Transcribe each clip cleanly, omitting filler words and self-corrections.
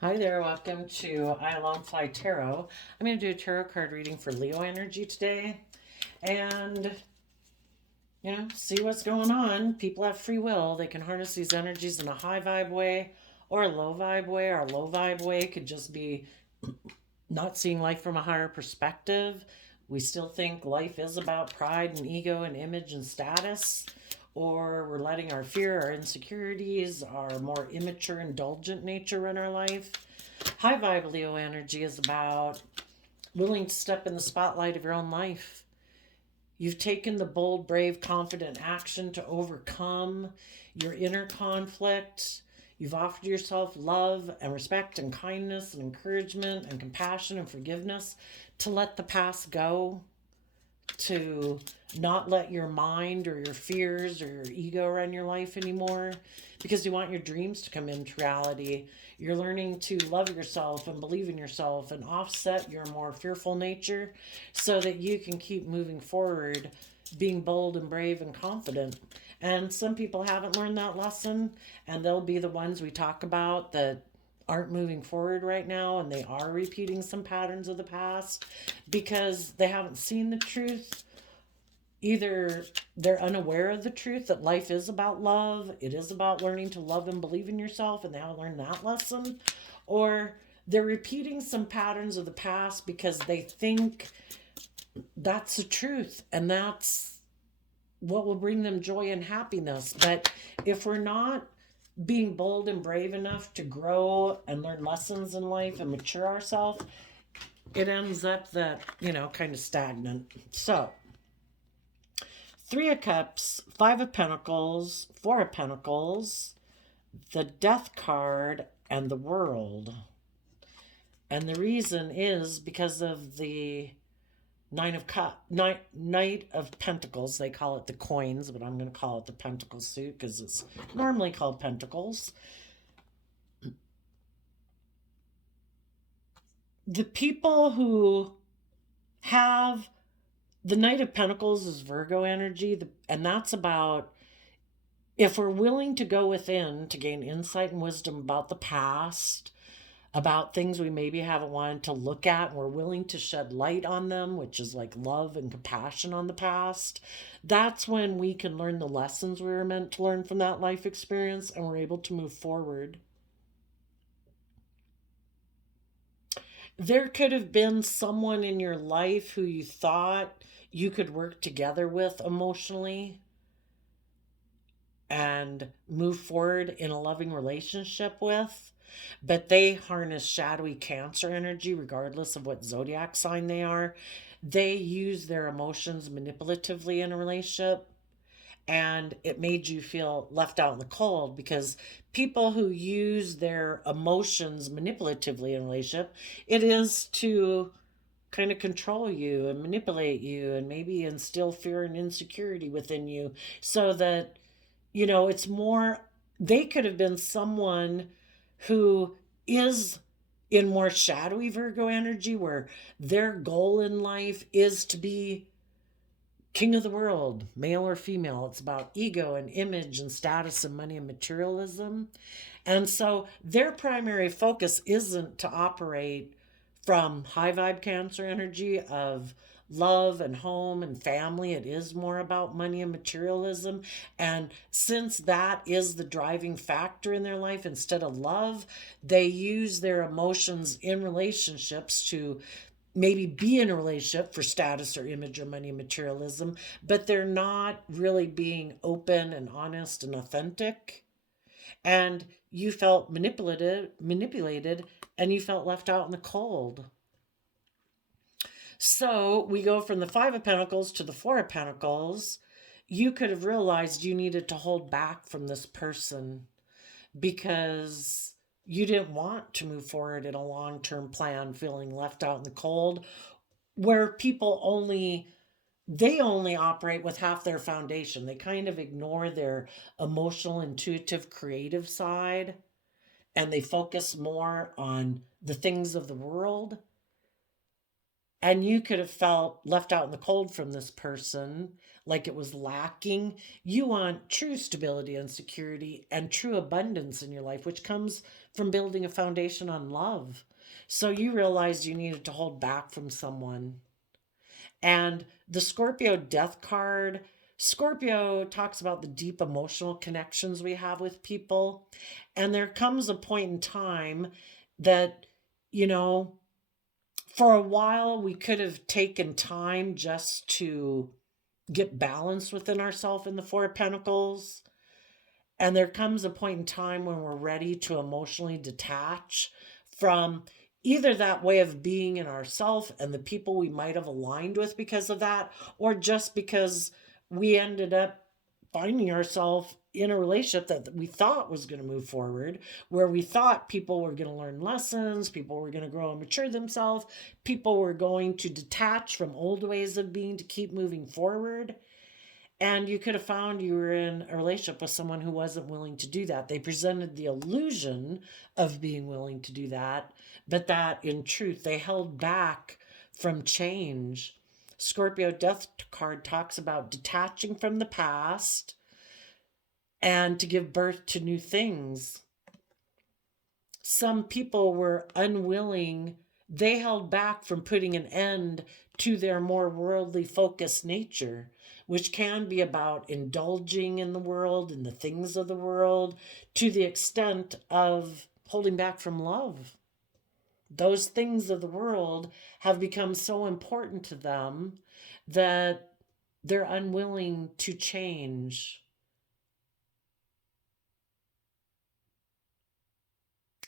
Hi there, welcome to I Alone Fly Tarot. I'm going to do a tarot card reading for Leo energy today and, see what's going on. People have free will. They can harness these energies in a high vibe way or a low vibe way. Our low vibe way could just be not seeing life from a higher perspective. We still think life is about pride and ego and image and status, or we're letting our fear, our insecurities, our more immature, indulgent nature run our life. High vibe Leo energy is about willing to step in the spotlight of your own life. You've taken the bold, brave, confident action to overcome your inner conflict. You've offered yourself love and respect and kindness and encouragement and compassion and forgiveness to let the past go, to not let your mind or your fears or your ego run your life anymore because you want your dreams to come into reality. You're learning to love yourself and believe in yourself and offset your more fearful nature so that you can keep moving forward, being bold and brave and confident. And some people haven't learned that lesson, and they'll be the ones we talk about that aren't moving forward right now, and they are repeating some patterns of the past because they haven't seen the truth. Either they're unaware of the truth that life is about love, it is about learning to love and believe in yourself, and they haven't learned that lesson, or they're repeating some patterns of the past because they think that's the truth and that's what will bring them joy and happiness. But if we're not being bold and brave enough to grow and learn lessons in life and mature ourselves, it ends up that, kind of stagnant. So, Three of Cups, Five of Pentacles, Four of Pentacles, the Death card, and the World. And the reason is because of the Knight of Pentacles. They call it the coins, but I'm going to call it the Pentacle suit because it's normally called Pentacles. The people who have the Knight of Pentacles is Virgo energy, and that's about if we're willing to go within to gain insight and wisdom about the past, about things we maybe haven't wanted to look at, and we're willing to shed light on them, which is like love and compassion on the past, that's when we can learn the lessons we were meant to learn from that life experience and we're able to move forward. There could have been someone in your life who you thought you could work together with emotionally and move forward in a loving relationship with, but they harness shadowy Cancer energy regardless of what zodiac sign they are. They use their emotions manipulatively in a relationship, and it made you feel left out in the cold because people who use their emotions manipulatively in a relationship, it is to kind of control you and manipulate you and maybe instill fear and insecurity within you so that it's more, they could have been someone who is in more shadowy Virgo energy where their goal in life is to be king of the world, male or female. It's about ego and image and status and money and materialism. And so their primary focus isn't to operate from high vibe Cancer energy of love and home and family. It is more about money and materialism. And since that is the driving factor in their life instead of love, they use their emotions in relationships to maybe be in a relationship for status or image or money and materialism, but they're not really being open and honest and authentic. And you felt manipulated, and you felt left out in the cold. So we go from the Five of Pentacles to the Four of Pentacles. You could have realized you needed to hold back from this person because you didn't want to move forward in a long term plan, feeling left out in the cold, where people only operate with half their foundation. They kind of ignore their emotional, intuitive, creative side, and they focus more on the things of the world. And you could have felt left out in the cold from this person, like it was lacking. You want true stability and security and true abundance in your life, which comes from building a foundation on love. So you realized you needed to hold back from someone. And the Scorpio death card, Scorpio talks about the deep emotional connections we have with people. And there comes a point in time that, you know, for a while we could have taken time just to get balanced within ourselves in the Four of Pentacles. And there comes a point in time when we're ready to emotionally detach from either that way of being in ourself and the people we might have aligned with because of that, or just because we ended up finding ourselves in a relationship that we thought was going to move forward, where we thought people were going to learn lessons, people were going to grow and mature themselves, people were going to detach from old ways of being to keep moving forward. And you could have found you were in a relationship with someone who wasn't willing to do that. They presented the illusion of being willing to do that, but that in truth, they held back from change. Scorpio Death card talks about detaching from the past and to give birth to new things. Some people were unwilling, they held back from putting an end to their more worldly focused nature, which can be about indulging in the world and the things of the world to the extent of holding back from love. Those things of the world have become so important to them that they're unwilling to change.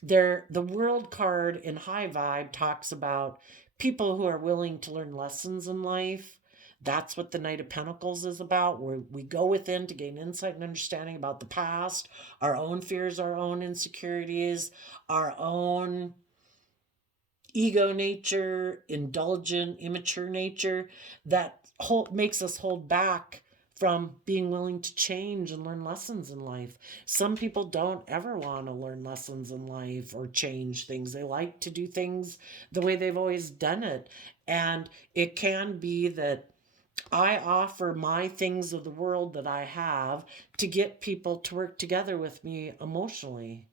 The world card in high vibe talks about people who are willing to learn lessons in life. That's what the Knight of Pentacles is about, where we go within to gain insight and understanding about the past, our own fears, our own insecurities, our own ego nature, indulgent, immature nature that makes us hold back from being willing to change and learn lessons in life. Some people don't ever want to learn lessons in life or change things. They like to do things the way they've always done it. And it can be that I offer my things of the world that I have to get people to work together with me emotionally.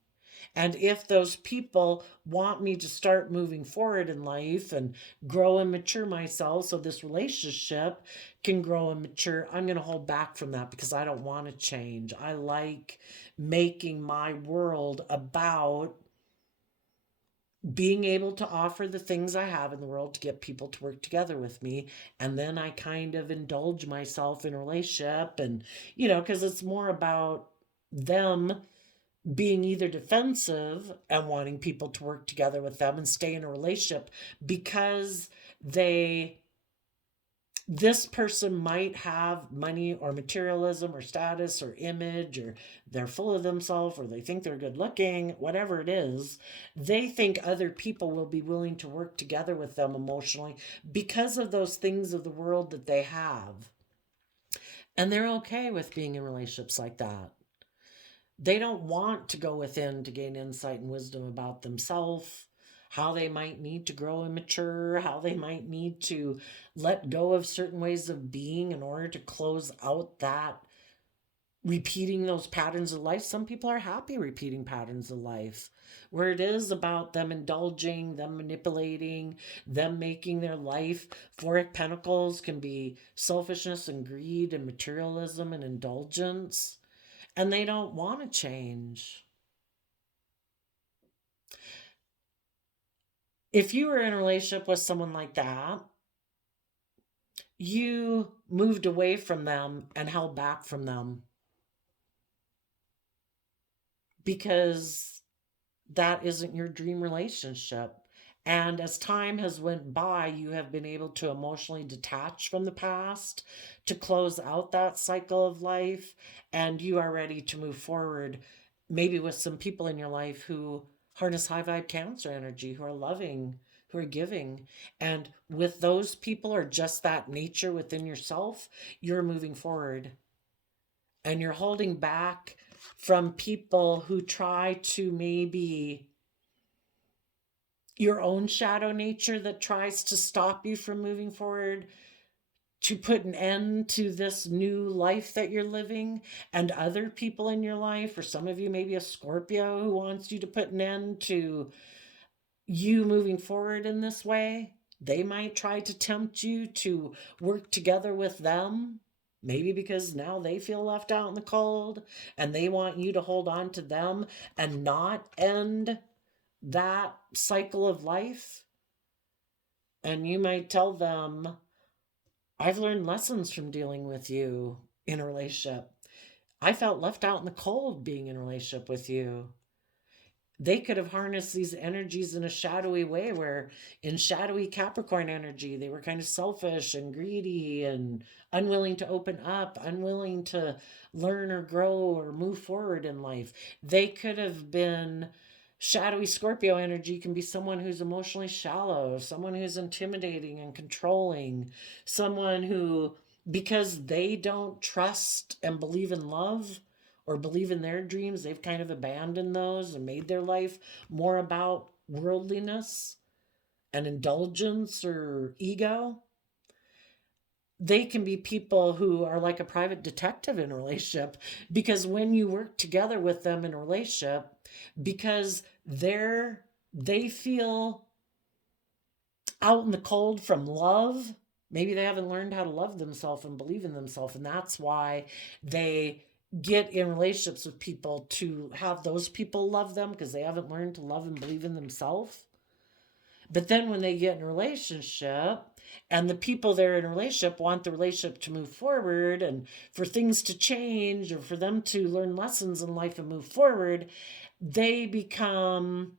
And if those people want me to start moving forward in life and grow and mature myself so this relationship can grow and mature, I'm going to hold back from that because I don't want to change. I like making my world about being able to offer the things I have in the world to get people to work together with me. And then I kind of indulge myself in a relationship and, because it's more about them being either defensive and wanting people to work together with them and stay in a relationship because this person might have money or materialism or status or image, or they're full of themselves, or they think they're good looking, whatever it is. They think other people will be willing to work together with them emotionally because of those things of the world that they have. And they're okay with being in relationships like that. They don't want to go within to gain insight and wisdom about themselves, how they might need to grow and mature, how they might need to let go of certain ways of being in order to close out that repeating those patterns of life. Some people are happy repeating patterns of life where it is about them indulging, them manipulating, them making their life. Four of Pentacles can be selfishness and greed and materialism and indulgence, and they don't want to change. If you were in a relationship with someone like that, you moved away from them and held back from them because that isn't your dream relationship. And as time has went by, you have been able to emotionally detach from the past to close out that cycle of life, and you are ready to move forward, maybe with some people in your life who harness high vibe Cancer energy, who are loving, who are giving. And with those people, or just that nature within yourself, you're moving forward and you're holding back from people who try to maybe your own shadow nature that tries to stop you from moving forward, to put an end to this new life that you're living, and other people in your life, or some of you, maybe a Scorpio, who wants you to put an end to you moving forward in this way. They might try to tempt you to work together with them, maybe because now they feel left out in the cold and they want you to hold on to them and not end that cycle of life. And you might tell them, I've learned lessons from dealing with you in a relationship. I felt left out in the cold being in a relationship with you. They could have harnessed these energies in a shadowy way, where in shadowy Capricorn energy, they were kind of selfish and greedy and unwilling to open up, unwilling to learn or grow or move forward in life. They could have been shadowy Scorpio energy, can be someone who's emotionally shallow, someone who's intimidating and controlling, someone who, because they don't trust and believe in love or believe in their dreams, they've kind of abandoned those and made their life more about worldliness and indulgence or ego. They can be people who are like a private detective in a relationship, because when you work together with them in a relationship, because they feel out in the cold from love, maybe they haven't learned how to love themselves and believe in themselves, and that's why they get in relationships with people to have those people love them, because they haven't learned to love and believe in themselves. But then when they get in a relationship and the people they're in a relationship want the relationship to move forward and for things to change or for them to learn lessons in life and move forward, they become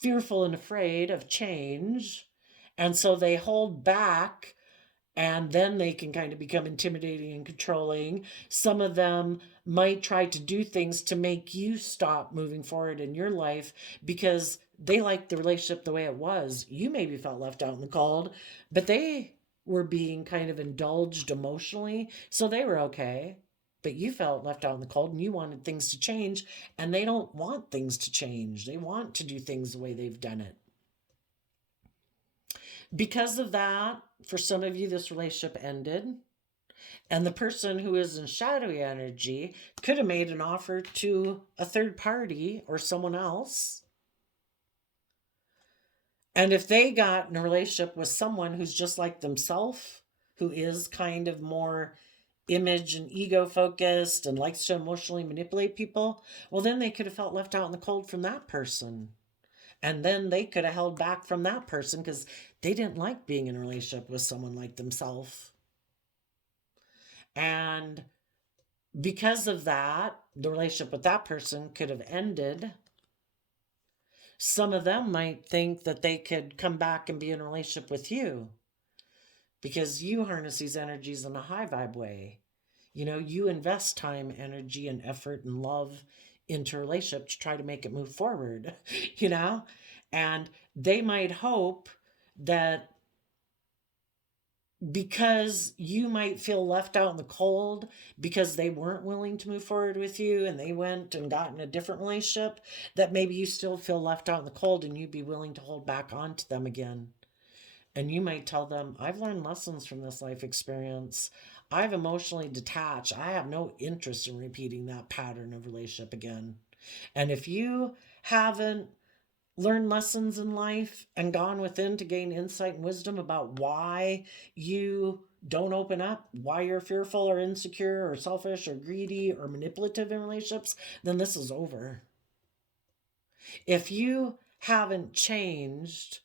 fearful and afraid of change. And so they hold back, and then they can kind of become intimidating and controlling. Some of them might try to do things to make you stop moving forward in your life because they liked the relationship the way it was. You maybe felt left out in the cold, but they were being kind of indulged emotionally, so they were okay. But you felt left out in the cold and you wanted things to change, and they don't want things to change. They want to do things the way they've done it. Because of that, for some of you, this relationship ended. And the person who is in shadowy energy could have made an offer to a third party or someone else. And if they got in a relationship with someone who's just like themselves, who is kind of more image and ego focused and likes to emotionally manipulate people, well, then they could have felt left out in the cold from that person. And then they could have held back from that person because they didn't like being in a relationship with someone like themselves. And because of that, the relationship with that person could have ended. Some of them might think that they could come back and be in a relationship with you because you harness these energies in a high vibe way. You know, you invest time, energy, and effort and love into a relationship to try to make it move forward, you know? And they might hope that because you might feel left out in the cold because they weren't willing to move forward with you and they went and got in a different relationship, that maybe you still feel left out in the cold and you'd be willing to hold back onto them again. And you might tell them, I've learned lessons from this life experience. I've emotionally detached. I have no interest in repeating that pattern of relationship again. And if you haven't learned lessons in life and gone within to gain insight and wisdom about why you don't open up, why you're fearful or insecure or selfish or greedy or manipulative in relationships, then this is over. If you haven't changed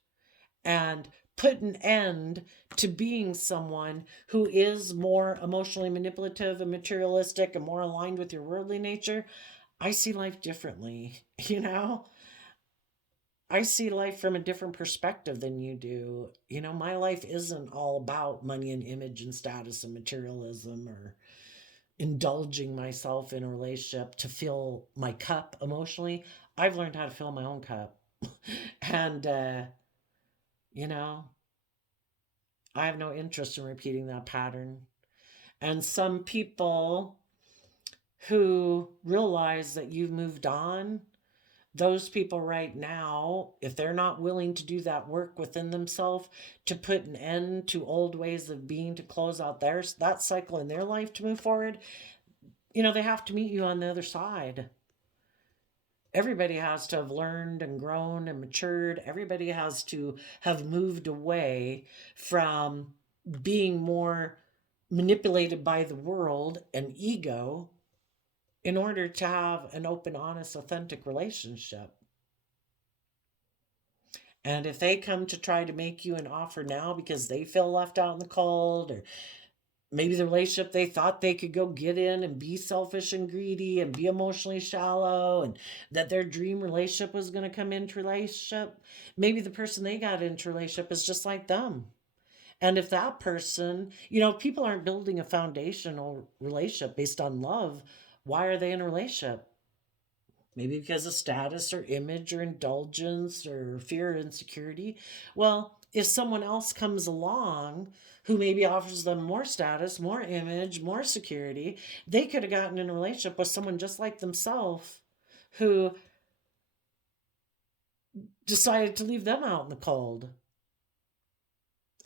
and put an end to being someone who is more emotionally manipulative and materialistic and more aligned with your worldly nature, I see life differently, you know? I see life from a different perspective than you do. You know, my life isn't all about money and image and status and materialism or indulging myself in a relationship to fill my cup emotionally. I've learned how to fill my own cup. And, you know, I have no interest in repeating that pattern. And some people who realize that you've moved on those people right now, if they're not willing to do that work within themselves to put an end to old ways of being, to close out that cycle in their life to move forward, they have to meet you on the other side. Everybody has to have learned and grown and matured. Everybody has to have moved away from being more manipulated by the world and ego in order to have an open, honest, authentic relationship. And if they come to try to make you an offer now because they feel left out in the cold, or maybe the relationship they thought they could go get in and be selfish and greedy and be emotionally shallow, and that their dream relationship was going to come into relationship, maybe the person they got into relationship is just like them. And if that person, people aren't building a foundational relationship based on love, why are they in a relationship? Maybe because of status or image or indulgence or fear or insecurity. Well, if someone else comes along who maybe offers them more status, more image, more security, they could have gotten in a relationship with someone just like themselves who decided to leave them out in the cold.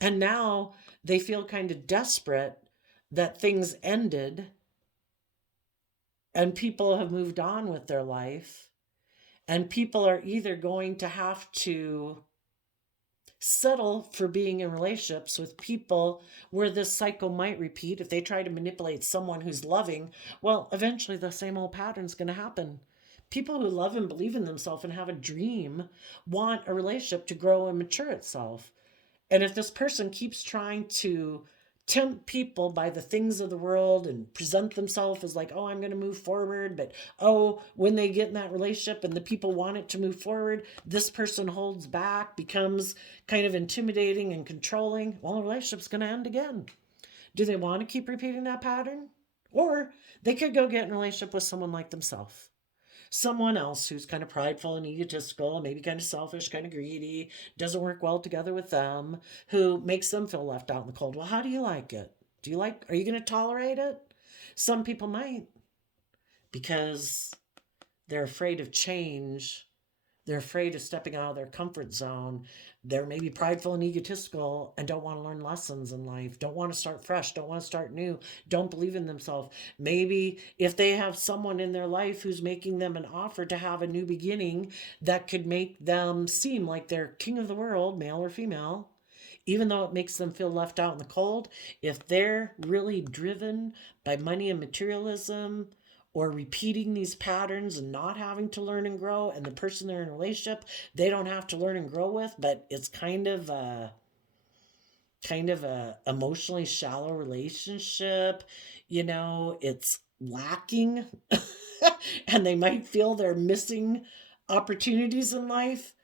And now they feel kind of desperate that things ended and people have moved on with their life. And people are either going to have to settle for being in relationships with people where this cycle might repeat. If they try to manipulate someone who's loving, well, eventually the same old pattern's going to happen. People who love and believe in themselves and have a dream want a relationship to grow and mature itself. And if this person keeps trying to tempt people by the things of the world and present themselves as like, oh, I'm going to move forward, but oh, when they get in that relationship and the people want it to move forward, this person holds back, becomes kind of intimidating and controlling, well, the relationship's going to end again. Do they want to keep repeating that pattern? Or they could go get in a relationship with someone like themselves, someone else who's kind of prideful and egotistical, maybe kind of selfish, kind of greedy, doesn't work well together with them, who makes them feel left out in the cold. Well, how do you like it? Are you going to tolerate it? Some people might, because they're afraid of change. They're afraid of stepping out of their comfort zone. They're maybe prideful and egotistical and don't want to learn lessons in life, don't want to start fresh, don't want to start new, don't believe in themselves. Maybe if they have someone in their life who's making them an offer to have a new beginning that could make them seem like they're king of the world, male or female, even though it makes them feel left out in the cold, if they're really driven by money and materialism, or repeating these patterns and not having to learn and grow, and the person they're in a relationship, they don't have to learn and grow with, but it's kind of a emotionally shallow relationship, it's lacking, and they might feel they're missing opportunities in life.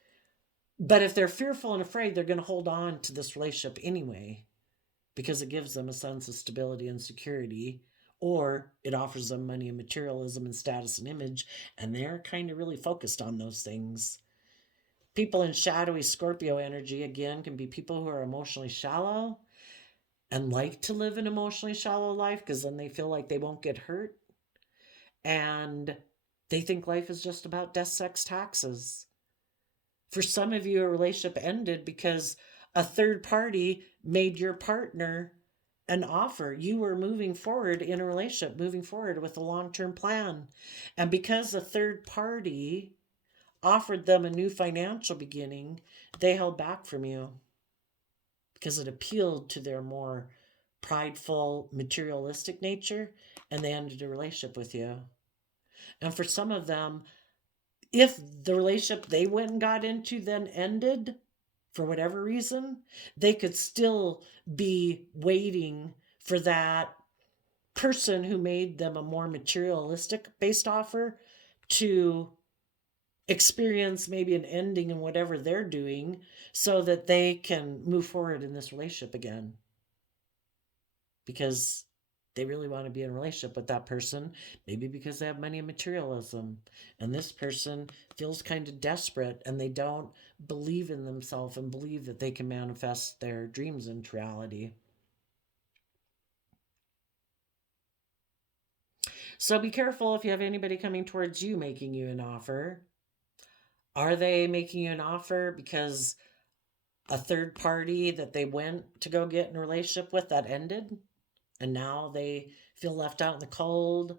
But if they're fearful and afraid, they're going to hold on to this relationship anyway, because it gives them a sense of stability and security, or it offers them money and materialism and status and image, and they're kind of really focused on those things. People in shadowy Scorpio energy, again, can be people who are emotionally shallow and like to live an emotionally shallow life because then they feel like they won't get hurt. And they think life is just about death, sex, taxes. For some of you, a relationship ended because a third party made your partner an offer. You were moving forward in a relationship, moving forward with a long term plan. And because a third party offered them a new financial beginning, they held back from you because it appealed to their more prideful, materialistic nature, and they ended a relationship with you. And for some of them, if the relationship they went and got into then ended for whatever reason, they could still be waiting for that person who made them a more materialistic based offer to experience maybe an ending in whatever they're doing so that they can move forward in this relationship again, because they really want to be in a relationship with that person, maybe because they have money and materialism, and this person feels kind of desperate and they don't believe in themselves and believe that they can manifest their dreams into reality. So be careful if you have anybody coming towards you making you an offer. Are they making you an offer because a third party that they went to go get in a relationship with that ended? And now they feel left out in the cold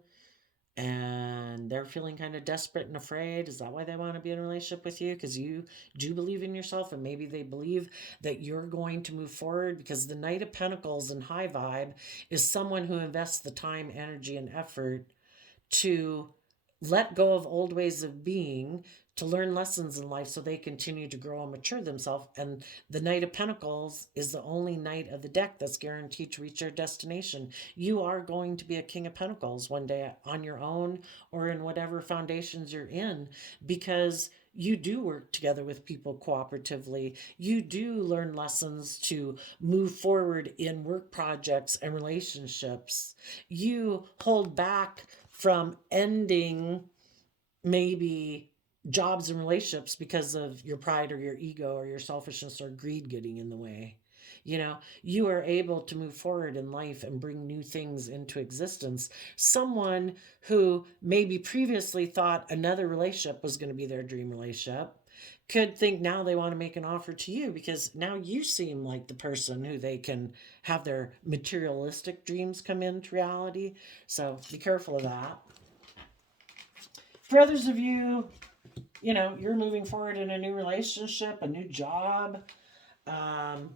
and they're feeling kind of desperate and afraid. Is that why they want to be in a relationship with you? Because you do believe in yourself, and maybe they believe that you're going to move forward. Because the Knight of Pentacles in high vibe is someone who invests the time, energy, and effort to let go of old ways of being, to learn lessons in life so they continue to grow and mature themselves. And the Knight of Pentacles is the only knight of the deck that's guaranteed to reach their destination. You are going to be a King of Pentacles one day on your own or in whatever foundations you're in, because you do work together with people cooperatively. You do learn lessons to move forward in work projects and relationships. You hold back from ending maybe jobs and relationships because of your pride or your ego or your selfishness or greed getting in the way. You are able to move forward in life and bring new things into existence. Someone who maybe previously thought another relationship was going to be their dream relationship could think now they want to make an offer to you because now you seem like the person who they can have their materialistic dreams come into reality. So be careful of that. For others of you, you're moving forward in a new relationship, a new job. Um,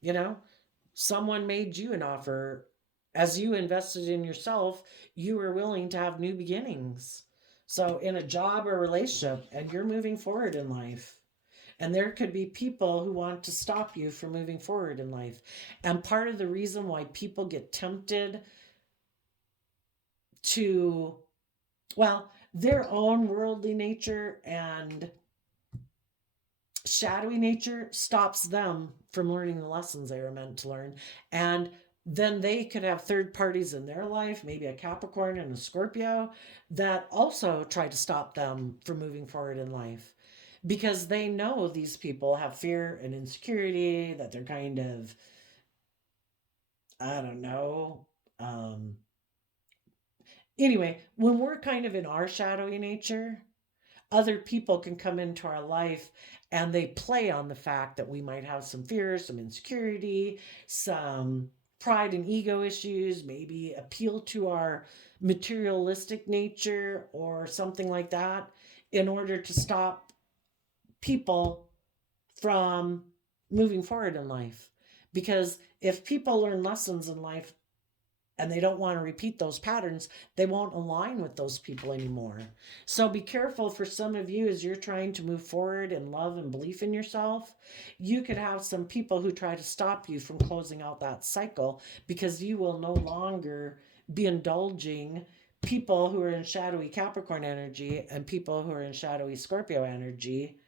you know, Someone made you an offer. As you invested in yourself, you were willing to have new beginnings. So, in a job or relationship, and you're moving forward in life. And there could be people who want to stop you from moving forward in life. And part of the reason why people get tempted to, well, their own worldly nature and shadowy nature stops them from learning the lessons they were meant to learn. And then they could have third parties in their life, maybe a Capricorn and a Scorpio, that also try to stop them from moving forward in life because they know these people have fear and insecurity, that they're kind of, I don't know. Anyway, when we're kind of in our shadowy nature, other people can come into our life and they play on the fact that we might have some fears, some insecurity, some pride and ego issues, maybe appeal to our materialistic nature or something like that in order to stop people from moving forward in life. Because if people learn lessons in life and they don't want to repeat those patterns, they won't align with those people anymore. So be careful for some of you as you're trying to move forward in love and belief in yourself. You could have some people who try to stop you from closing out that cycle because you will no longer be indulging people who are in shadowy Capricorn energy and people who are in shadowy Scorpio energy,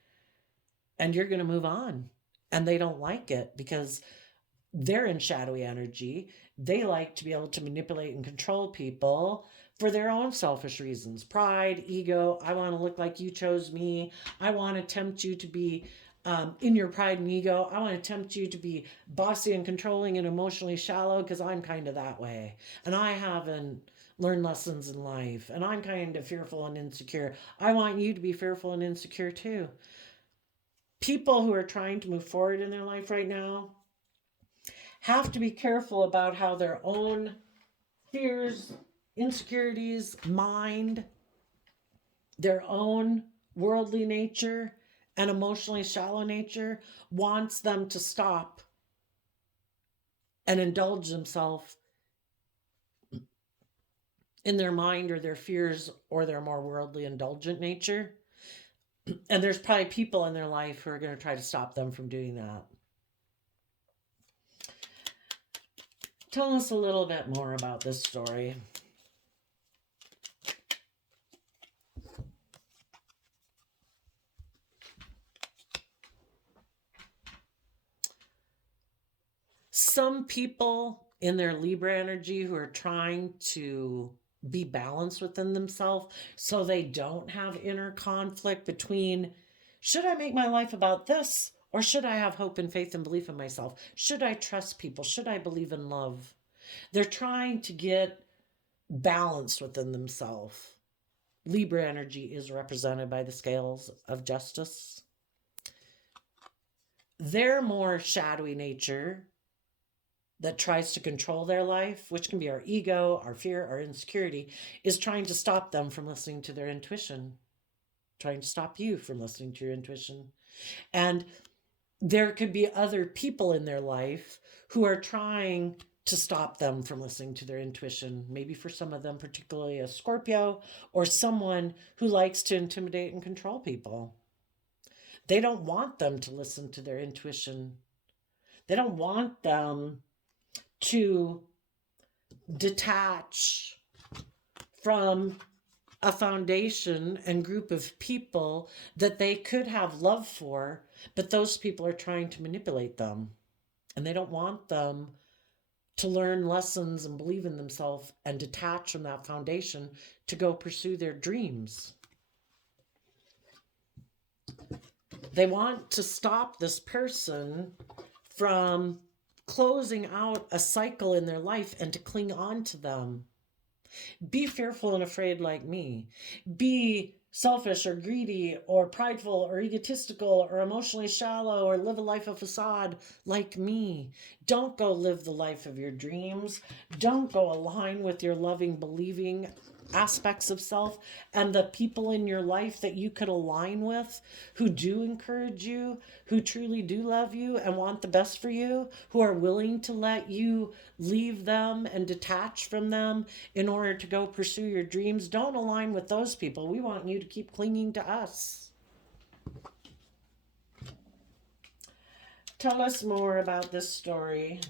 and you're going to move on. And they don't like it because they're in shadowy energy. They like to be able to manipulate and control people for their own selfish reasons: pride, ego. I want to look like you chose me. I want to tempt you to be in your pride and ego. I want to tempt you to be bossy and controlling and emotionally shallow because I'm kind of that way. And I haven't learned lessons in life. And I'm kind of fearful and insecure. I want you to be fearful and insecure too. People who are trying to move forward in their life right now have to be careful about how their own fears, insecurities, mind, their own worldly nature and emotionally shallow nature wants them to stop and indulge themselves in their mind or their fears or their more worldly indulgent nature. And there's probably people in their life who are going to try to stop them from doing that. Tell us a little bit more about this story. Some people in their Libra energy who are trying to be balanced within themselves so they don't have inner conflict between, should I make my life about this or should I have hope and faith and belief in myself? Should I trust people? Should I believe in love? They're trying to get balanced within themselves. Libra energy is represented by the scales of justice. Their more shadowy nature that tries to control their life, which can be our ego, our fear, our insecurity, is trying to stop them from listening to their intuition, trying to stop you from listening to your intuition. And there could be other people in their life who are trying to stop them from listening to their intuition. Maybe for some of them, particularly a Scorpio or someone who likes to intimidate and control people. They don't want them to listen to their intuition. They don't want them to detach from a foundation and group of people that they could have love for, but those people are trying to manipulate them. And they don't want them to learn lessons and believe in themselves and detach from that foundation to go pursue their dreams. They want to stop this person from closing out a cycle in their life and to cling on to them. Be fearful and afraid like me. Be selfish or greedy or prideful or egotistical or emotionally shallow or live a life of facade like me. Don't go live the life of your dreams. Don't go align with your loving, believing aspects of self and the people in your life that you could align with who do encourage you, who truly do love you and want the best for you, who are willing to let you leave them and detach from them in order to go pursue your dreams. Don't align with those people. We want you to keep clinging to us. Tell us more about this story.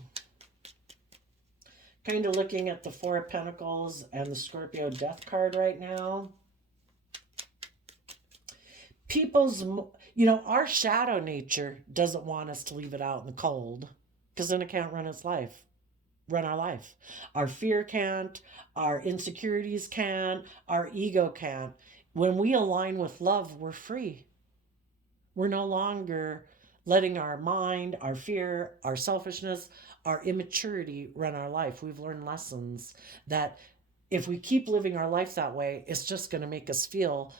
Kind of looking at the Four of Pentacles and the Scorpio Death card right now. People's, our shadow nature doesn't want us to leave it out in the cold because then it can't run our life. Our fear can't, our insecurities can't, our ego can't. When we align with love, we're free. We're no longer letting our mind, our fear, our selfishness, our immaturity run our life. We've learned lessons that if we keep living our life that way, it's just going to make us feel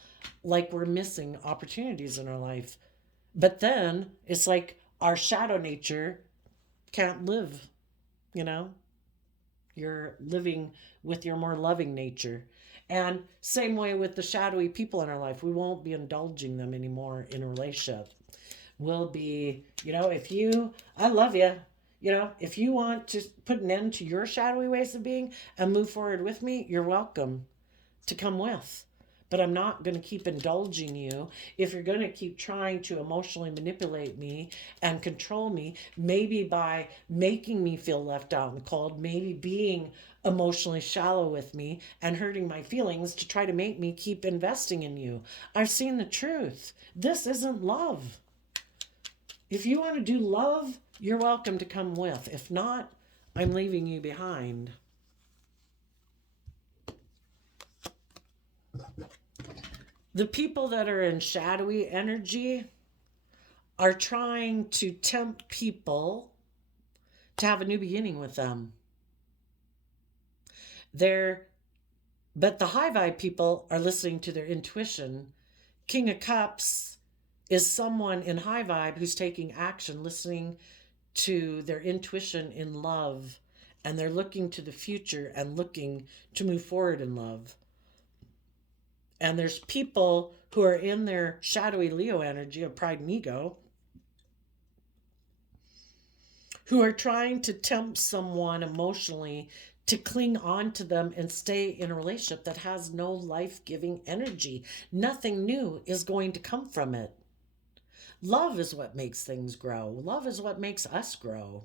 like we're missing opportunities in our life. But then it's like our shadow nature can't live, You're living with your more loving nature. And same way with the shadowy people in our life, we won't be indulging them anymore in a relationship. We'll be, I love you. If you want to put an end to your shadowy ways of being and move forward with me, you're welcome to come with. But I'm not going to keep indulging you if you're going to keep trying to emotionally manipulate me and control me, maybe by making me feel left out in the cold, maybe being emotionally shallow with me and hurting my feelings to try to make me keep investing in you. I've seen the truth. This isn't love. If you want to do love, you're welcome to come with. If not, I'm leaving you behind. The people that are in shadowy energy are trying to tempt people to have a new beginning with them. But the high vibe people are listening to their intuition. King of Cups is someone in high vibe who's taking action, listening to their intuition in love, and they're looking to the future and looking to move forward in love. And there's people who are in their shadowy Leo energy of pride and ego who are trying to tempt someone emotionally to cling on to them and stay in a relationship that has no life-giving energy. Nothing new is going to come from it. Love is what makes things grow. Love is what makes us grow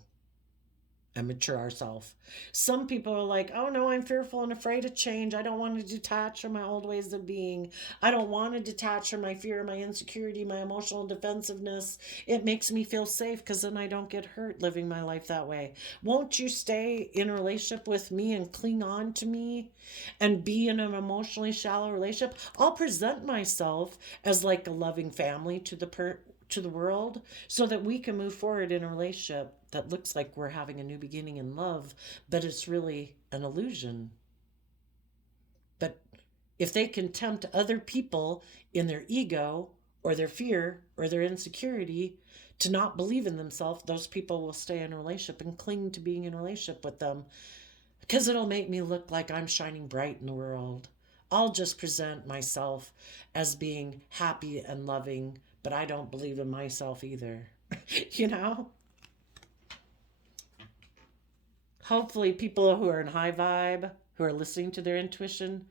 and mature ourselves. Some people are like, oh no, I'm fearful and afraid of change. I don't want to detach from my old ways of being. I don't want to detach from my fear, my insecurity, my emotional defensiveness. It makes me feel safe because then I don't get hurt living my life that way. Won't you stay in a relationship with me and cling on to me and be in an emotionally shallow relationship? I'll present myself as like a loving family to the world so that we can move forward in a relationship that looks like we're having a new beginning in love, but it's really an illusion. But if they can tempt other people in their ego or their fear or their insecurity to not believe in themselves, those people will stay in a relationship and cling to being in a relationship with them because it'll make me look like I'm shining bright in the world. I'll just present myself as being happy and loving, but I don't believe in myself either. you know? Hopefully, people who are in high vibe, who are listening to their intuition,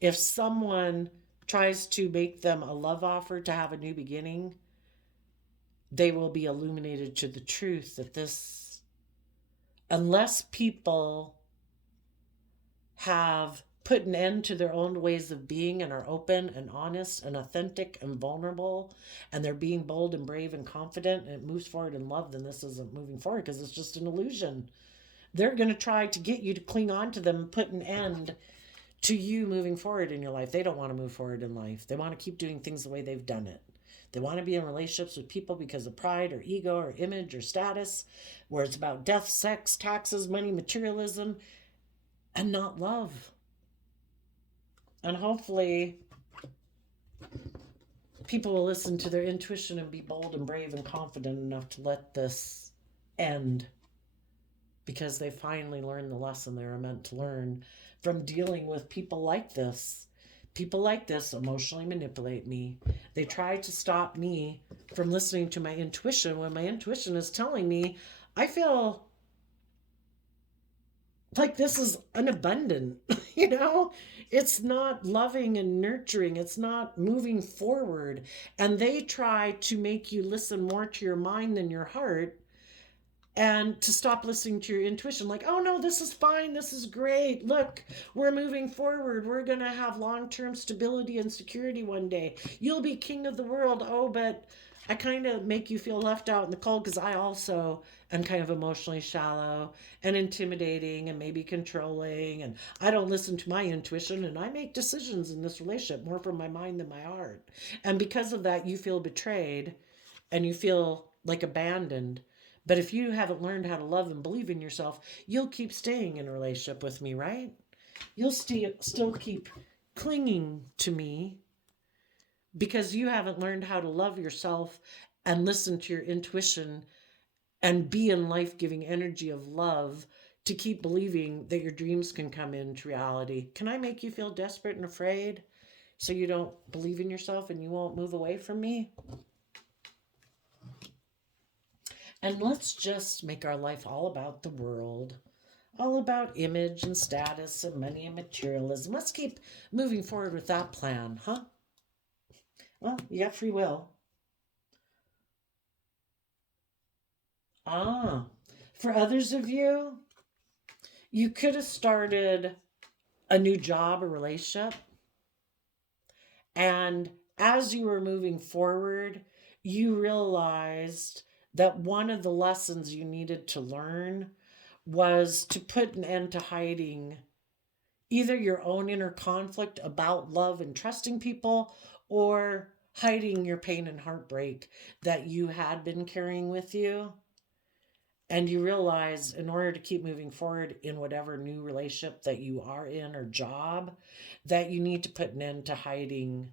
if someone tries to make them a love offer to have a new beginning, they will be illuminated to the truth that this, unless people have put an end to their own ways of being and are open and honest and authentic and vulnerable, and they're being bold and brave and confident, and it moves forward in love, then this isn't moving forward because it's just an illusion. They're going to try to get you to cling on to them and put an end to you moving forward in your life. They don't want to move forward in life. They want to keep doing things the way they've done it. They want to be in relationships with people because of pride or ego or image or status, where it's about death, sex, taxes, money, materialism, and not love. And hopefully, people will listen to their intuition and be bold and brave and confident enough to let this end because they finally learned the lesson they were meant to learn from dealing with people like this. People like this emotionally manipulate me. They try to stop me from listening to my intuition when my intuition is telling me I feel like this is unabundant. you know, it's not loving and nurturing, it's not moving forward. And they try to make you listen more to your mind than your heart and to stop listening to your intuition, like, oh no, this is fine, this is great, look, we're moving forward, we're going to have long-term stability and security one day, you'll be king of the world. Oh, but I kind of make you feel left out in the cold because I also am kind of emotionally shallow and intimidating and maybe controlling, and I don't listen to my intuition, and I make decisions in this relationship more from my mind than my heart, and because of that you feel betrayed and you feel like abandoned. But if you haven't learned how to love and believe in yourself, you'll keep staying in a relationship with me, right? You'll still keep clinging to me because you haven't learned how to love yourself and listen to your intuition and be in life-giving energy of love to keep believing that your dreams can come into reality. Can I make you feel desperate and afraid so you don't believe in yourself and you won't move away from me? And let's just make our life all about the world, all about image and status and money and materialism. Let's keep moving forward with that plan, huh? Well, you got free will. Ah, for others of you, you could have started a new job or relationship. And as you were moving forward, you realized that one of the lessons you needed to learn was to put an end to hiding either your own inner conflict about love and trusting people or hiding your pain and heartbreak that you had been carrying with you. And you realize in order to keep moving forward in whatever new relationship that you are in or job, that you need to put an end to hiding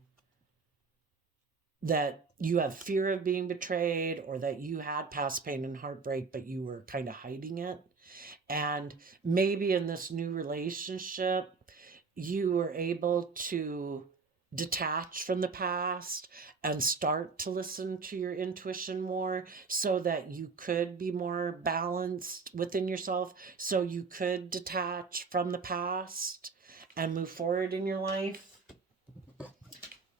that you have fear of being betrayed or that you had past pain and heartbreak, but you were kind of hiding it. And maybe in this new relationship, you were able to detach from the past and start to listen to your intuition more so that you could be more balanced within yourself, so you could detach from the past and move forward in your life.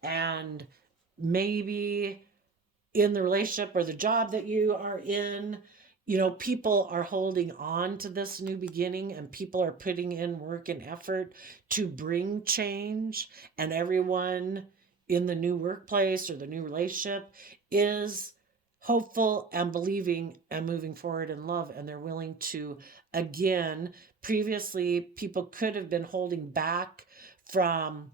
And maybe in the relationship or the job that you are in, people are holding on to this new beginning and people are putting in work and effort to bring change. And everyone in the new workplace or the new relationship is hopeful and believing and moving forward in love. And they're willing to, again, previously, people could have been holding back from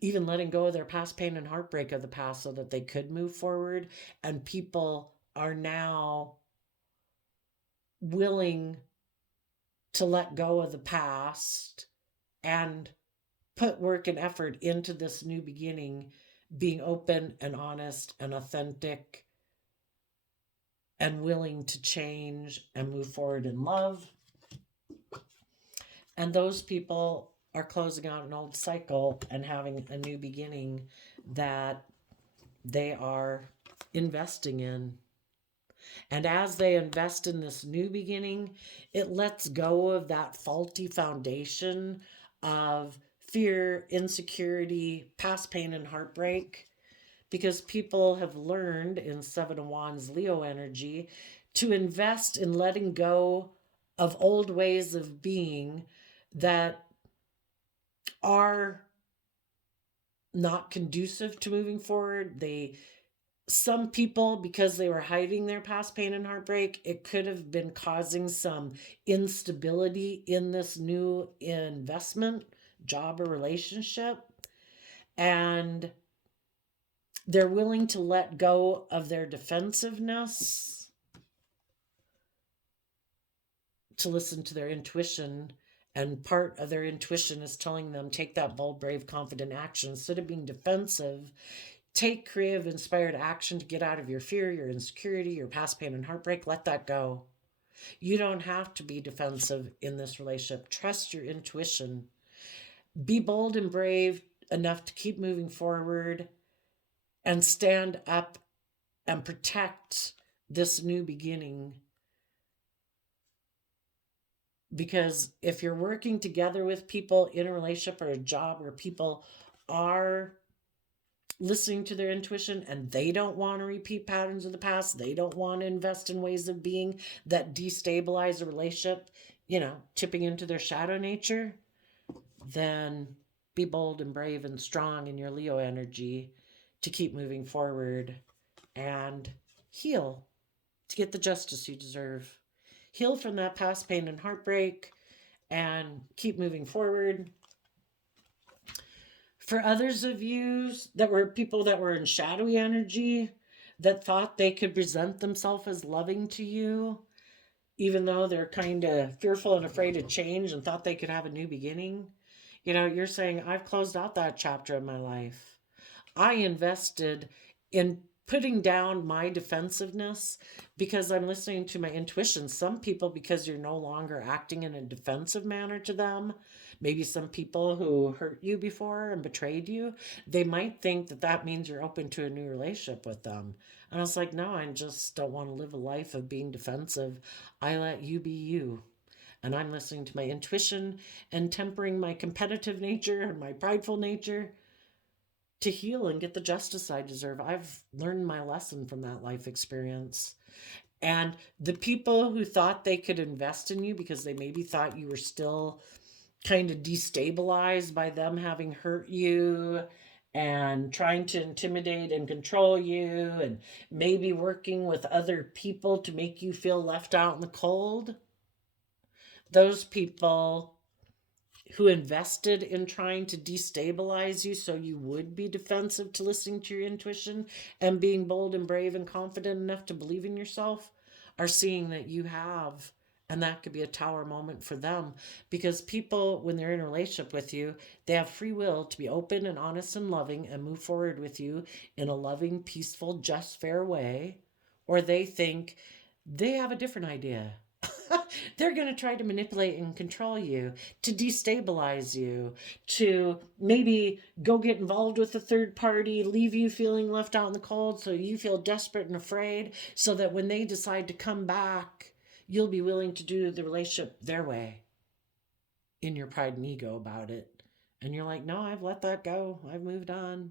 even letting go of their past pain and heartbreak of the past so that they could move forward. And people are now willing to let go of the past and put work and effort into this new beginning, being open and honest and authentic and willing to change and move forward in love. And those people are closing out an old cycle and having a new beginning that they are investing in. And as they invest in this new beginning, it lets go of that faulty foundation of fear, insecurity, past pain, and heartbreak. Because people have learned in Seven of Wands Leo energy to invest in letting go of old ways of being that are not conducive to moving forward. Some people, because they were hiding their past pain and heartbreak, it could have been causing some instability in this new investment, job, or relationship. And they're willing to let go of their defensiveness to listen to their intuition. And part of their intuition is telling them, take that bold, brave, confident action. Instead of being defensive, take creative, inspired action to get out of your fear, your insecurity, your past pain and heartbreak. Let that go. You don't have to be defensive in this relationship. Trust your intuition. Be bold and brave enough to keep moving forward and stand up and protect this new beginning. Because if you're working together with people in a relationship or a job where people are listening to their intuition and they don't want to repeat patterns of the past, they don't want to invest in ways of being that destabilize a relationship, tipping into their shadow nature, then be bold and brave and strong in your Leo energy to keep moving forward and heal to get the justice you deserve. Heal from that past pain and heartbreak and keep moving forward. For others of you that were people that were in shadowy energy that thought they could present themselves as loving to you, even though they're kind of fearful and afraid of change and thought they could have a new beginning, you're saying, I've closed out that chapter of my life. I invested in putting down my defensiveness because I'm listening to my intuition. Some people, because you're no longer acting in a defensive manner to them, maybe some people who hurt you before and betrayed you, they might think that that means you're open to a new relationship with them. And I was like, no, I just don't want to live a life of being defensive. I let you be you. And I'm listening to my intuition and tempering my competitive nature and my prideful nature to heal and get the justice I deserve. I've learned my lesson from that life experience. And the people who thought they could invest in you because they maybe thought you were still kind of destabilized by them having hurt you and trying to intimidate and control you and maybe working with other people to make you feel left out in the cold, those people who invested in trying to destabilize you so you would be defensive to listening to your intuition and being bold and brave and confident enough to believe in yourself are seeing that you have. And that could be a tower moment for them, because people, when they're in a relationship with you, they have free will to be open and honest and loving and move forward with you in a loving, peaceful, just, fair way. Or they think they have a different idea. They're going to try to manipulate and control you, to destabilize you, to maybe go get involved with a third party, leave you feeling left out in the cold so you feel desperate and afraid, so that when they decide to come back, you'll be willing to do the relationship their way in your pride and ego about it. And you're like, no, I've let that go. I've moved on.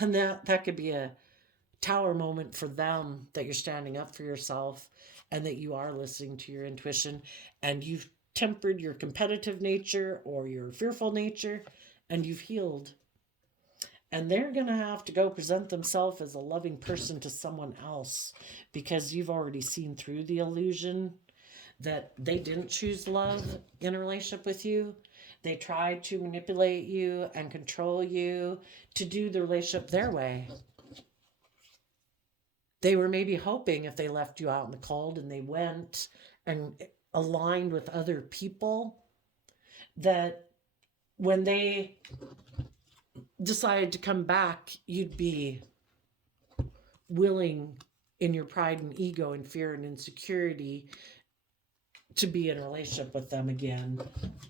And that could be a tower moment for them, that you're standing up for yourself and that you are listening to your intuition and you've tempered your competitive nature or your fearful nature and you've healed. And they're going to have to go present themselves as a loving person to someone else because you've already seen through the illusion that they didn't choose love in a relationship with you. They tried to manipulate you and control you to do the relationship their way. They were maybe hoping if they left you out in the cold and they went and aligned with other people, that when they decided to come back, you'd be willing in your pride and ego and fear and insecurity to be in a relationship with them again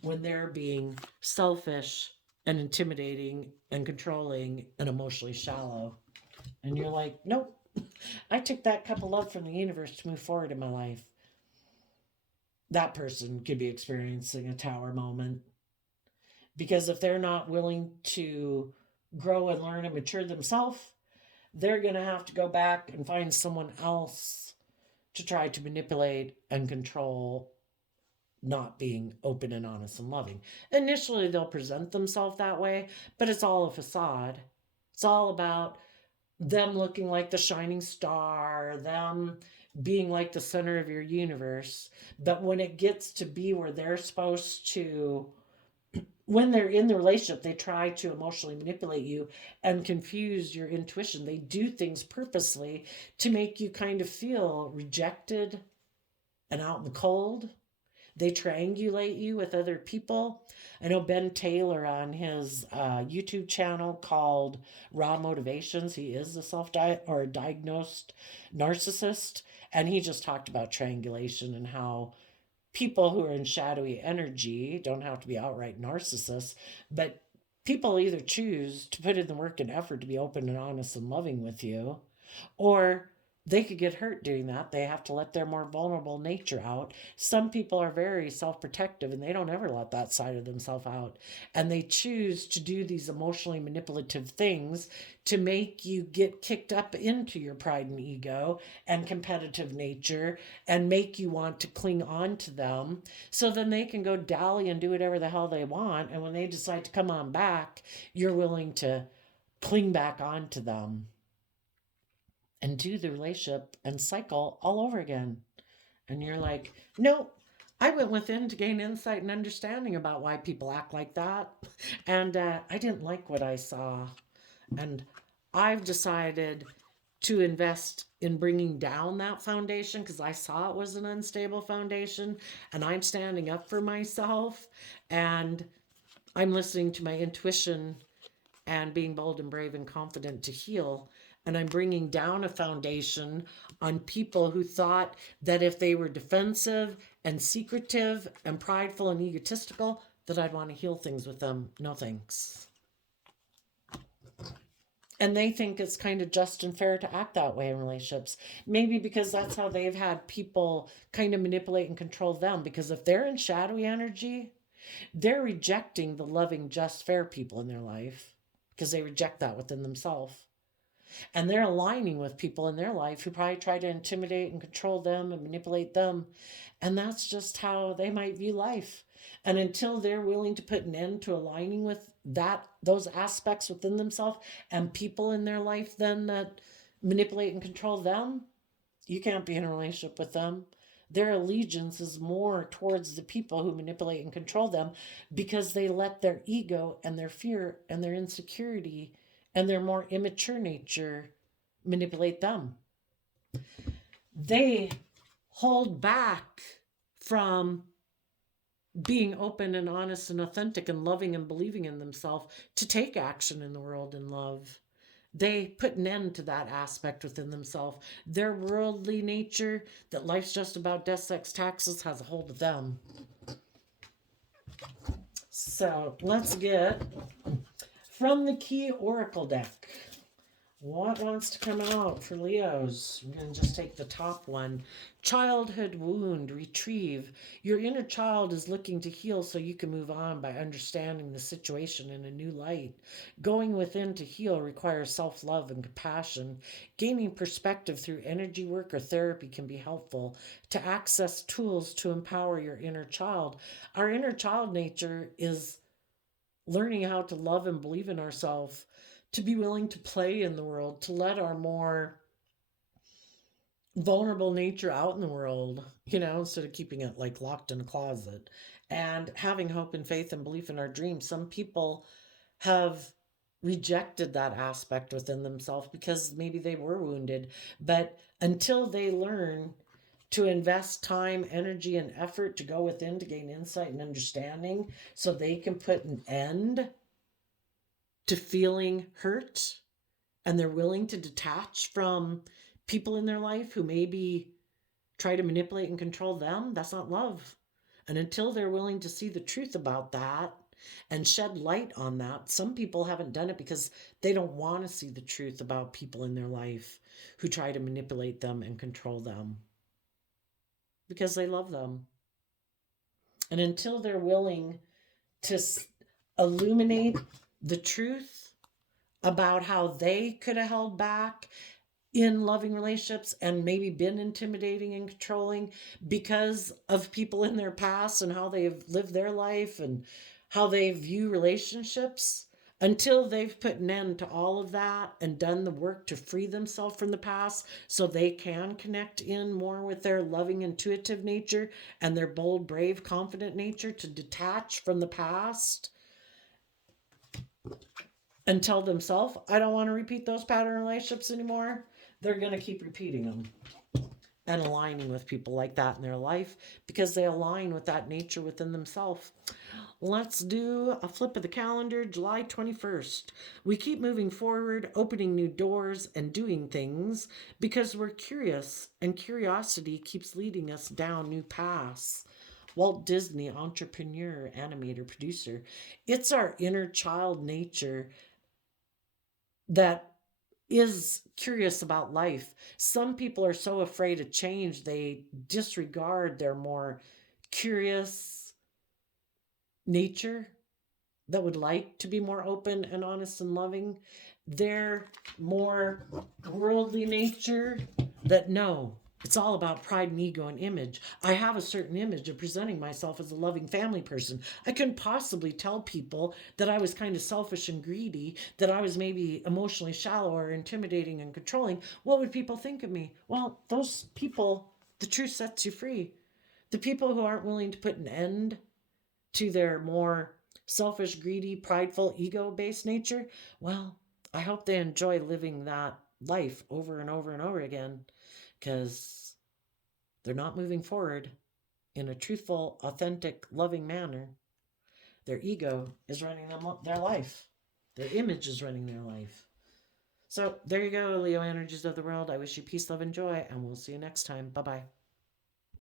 when they're being selfish and intimidating and controlling and emotionally shallow. And you're like, nope, I took that cup of love from the universe to move forward in my life. That person could be experiencing a tower moment because if they're not willing to grow and learn and mature themselves, they're going to have to go back and find someone else to try to manipulate and control, not being open and honest and loving. Initially, they'll present themselves that way, but it's all a facade. It's all about them looking like the shining star, them being like the center of your universe. But when it gets to be where they're supposed to, when they're in the relationship, they try to emotionally manipulate you and confuse your intuition. They do things purposely to make you kind of feel rejected and out in the cold. They triangulate you with other people. I know Ben Taylor on his YouTube channel called Raw Motivations. He is a diagnosed narcissist, and he just talked about triangulation and how people who are in shadowy energy don't have to be outright narcissists, but people either choose to put in the work and effort to be open and honest and loving with you, or they could get hurt doing that. They have to let their more vulnerable nature out. Some people are very self-protective and they don't ever let that side of themselves out. And they choose to do these emotionally manipulative things to make you get kicked up into your pride and ego and competitive nature and make you want to cling on to them. So then they can go dally and do whatever the hell they want. And when they decide to come on back, you're willing to cling back onto them and do the relationship and cycle all over again. And you're like, no, I went within to gain insight and understanding about why people act like that. And I didn't like what I saw. And I've decided to invest in bringing down that foundation because I saw it was an unstable foundation. And I'm standing up for myself. And I'm listening to my intuition and being bold and brave and confident to heal. And I'm bringing down a foundation on people who thought that if they were defensive and secretive and prideful and egotistical, that I'd want to heal things with them. No thanks. And they think it's kind of just and fair to act that way in relationships. Maybe because that's how they've had people kind of manipulate and control them. Because if they're in shadowy energy, they're rejecting the loving, just, fair people in their life because they reject that within themselves. And they're aligning with people in their life who probably try to intimidate and control them and manipulate them. And that's just how they might view life. And until they're willing to put an end to aligning with those aspects within themselves and people in their life then that manipulate and control them, you can't be in a relationship with them. Their allegiance is more towards the people who manipulate and control them because they let their ego and their fear and their insecurity and their more immature nature manipulate them. They hold back from being open and honest and authentic and loving and believing in themselves to take action in the world in love. They put an end to that aspect within themselves. Their worldly nature, that life's just about death, sex, taxes, has a hold of them. So let's get from the Key Oracle deck, what wants to come out for Leos? I'm going to just take the top one. Childhood wound, retrieve. Your inner child is looking to heal so you can move on by understanding the situation in a new light. Going within to heal requires self-love and compassion. Gaining perspective through energy work or therapy can be helpful. To access tools to empower your inner child. Our inner child nature is learning how to love and believe in ourselves, to be willing to play in the world, to let our more vulnerable nature out in the world, instead of keeping it like locked in a closet, and having hope and faith and belief in our dreams. Some people have rejected that aspect within themselves because maybe they were wounded, but until they learn to invest time, energy, and effort to go within to gain insight and understanding so they can put an end to feeling hurt, and they're willing to detach from people in their life who maybe try to manipulate and control them, that's not love. And until they're willing to see the truth about that and shed light on that, some people haven't done it because they don't want to see the truth about people in their life who try to manipulate them and control them because they love them. And until they're willing to illuminate the truth about how they could have held back in loving relationships and maybe been intimidating and controlling because of people in their past and how they've lived their life and how they view relationships, until they've put an end to all of that and done the work to free themselves from the past so they can connect in more with their loving, intuitive nature and their bold, brave, confident nature, to detach from the past and tell themselves, I don't want to repeat those pattern relationships anymore, they're going to keep repeating them and aligning with people like that in their life because they align with that nature within themselves. Let's do a flip of the calendar, July 21st. We keep moving forward, opening new doors and doing things because we're curious, and curiosity keeps leading us down new paths. Walt Disney, entrepreneur, animator, producer. It's our inner child nature that is curious about life. Some people are so afraid of change, they disregard their more curious nature that would like to be more open and honest and loving. Their more worldly nature that no, it's all about pride and ego and image. I have a certain image of presenting myself as a loving family person. I couldn't possibly tell people that I was kind of selfish and greedy, that I was maybe emotionally shallow or intimidating and controlling. What would people think of me? Well, those people, the truth sets you free. The people who aren't willing to put an end to their more selfish, greedy, prideful, ego-based nature, well, I hope they enjoy living that life over and over and over again, because they're not moving forward in a truthful, authentic, loving manner. Their ego is running their life. Their image is running their life. So there you go, Leo energies of the world. I wish you peace, love, and joy, and we'll see you next time. Bye-bye.